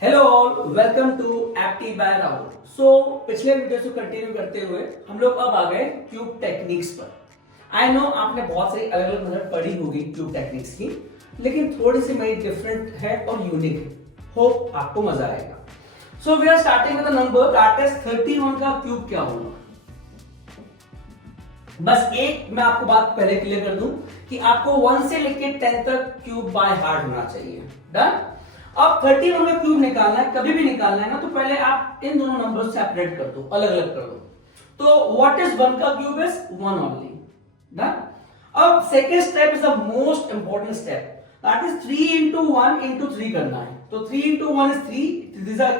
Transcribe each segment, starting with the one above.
Hello all, welcome to Apti by Rahul. So पिछले video से continue करते हुए हम लोग अब आ गए क्यूब टेक्निक्स पर। आई नो आपने बहुत सारी अलग अलग मेथड पढ़ी होगी क्यूब टेक्निक्स की, लेकिन थोड़ी सी मेरी डिफरेंट है और यूनिक है। होप आपको मजा आएगा। So we are starting with the number that is 31 का क्यूब क्या होगा। बस एक मैं आपको बात पहले क्लियर कर दूं कि आपको 1 से लेकर 10 तक क्यूब बाय हार्ट होना चाहिए। डन। अब 31 का क्यूब निकालना है, कभी भी निकालना है ना, तो पहले आप इन दोनों नंबर सेपरेट कर दो, अलग अलग कर दो। तो व्हाट इज 1 का क्यूब इज 1 ओनली। डन। अब second step is the most important step, that is 3 into 1 into 3 करना है। तो 3 इंटू 1 इज 3,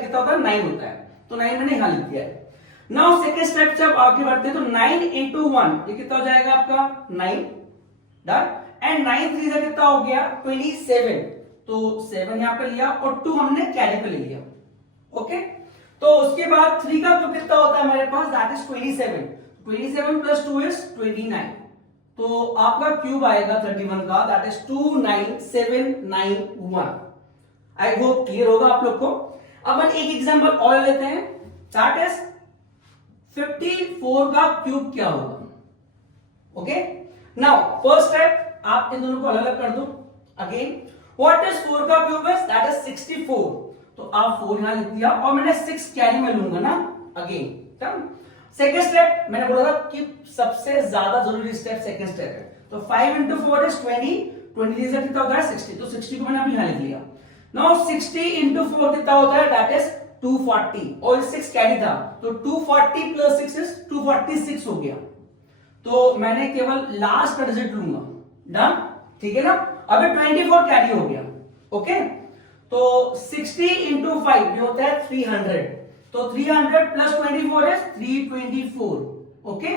कितना होता है 9 होता है, तो 9 मैंने यहां लिख दिया है। नाउ सेकेंड स्टेप जब आगे बढ़ते हैं तो 9 इंटू 1 ये कितना हो जाएगा आपका 9। डन। एंड 9 3 से कितना हो गया 27, तो 7 यहां पे लिया और 2 हमने कैरी पे ले लिया। ओके, तो उसके बाद 3 का क्यूब कितना होता है हमारे पास, दैट इज 27। 27 plus 2 is 29। तो आपका क्यूब आएगा 31 का, that is 29791। I hope clear होगा आप लोग को। अब हम एक एग्जांपल और लेते हैं, दैट इज 54 का क्यूब क्या होगा। ओके, नाउ फर्स्ट स्टेप आप इन दोनों को अलग अलग कर दो। अगेन व्हाट इज 4 का क्यूब इज, दैट इज 64। तो आप 4 यहां लिख दिया और मैंने 6 कैरी में लूंगा ना अगेन। सेकेंड स्टेप मैंने बोला था कि सबसे ज्यादा जरूरी स्टेप सेकेंड स्टेप है। तो 5 इंटू 4 इज 20, 20 से कितना होता है 60, तो 60 को मैंने अभी यहां लिख लिया। नाउ 60 इंटू 4 कितना होता है, दैट इज 240 और 6 कैरी था, तो 240 प्लस 6 इज 246 हो गया। तो मैंने केवल लास्ट का डिजिट लूंगा। डन, ठीक है ना। अबे 24 कैरी हो गया। ओके, तो 60 इंटू 5 ये होता है 300, तो 300 प्लस 24 है 324। ओके,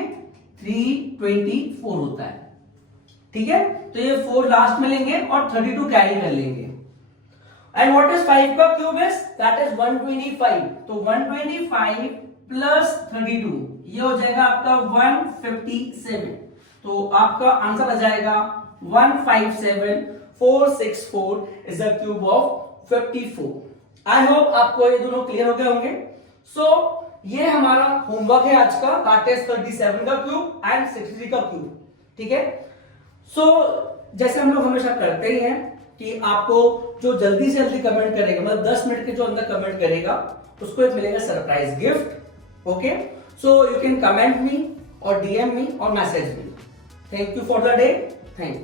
324 होता है। ठीक है, तो ये 4 लास्ट में लेंगे और 32 कैरी कर लेंगे। एंड व्हाट इज 5 का क्यूब इज, दैट इज 125। तो 125 प्लस 32 ये हो जाएगा आपका 157। तो आपका आंसर आ जाएगा 157464 is the cube of 54। I hope आपको ये दोनों क्लियर हो गए होंगे। सो ये हमारा होमवर्क है आज का, दैट इज 37 का क्यूब एंड 63 का क्यूब। ठीक है। सो जैसे हम लोग हमेशा करते ही हैं कि आपको जो जल्दी से जल्दी कमेंट करेगा, मतलब 10 मिनट के जो अंदर कमेंट करेगा, उसको एक मिलेगा surprise gift. Okay, so you can comment me और डीएम मी और message me. Thank you for the day. Thank you.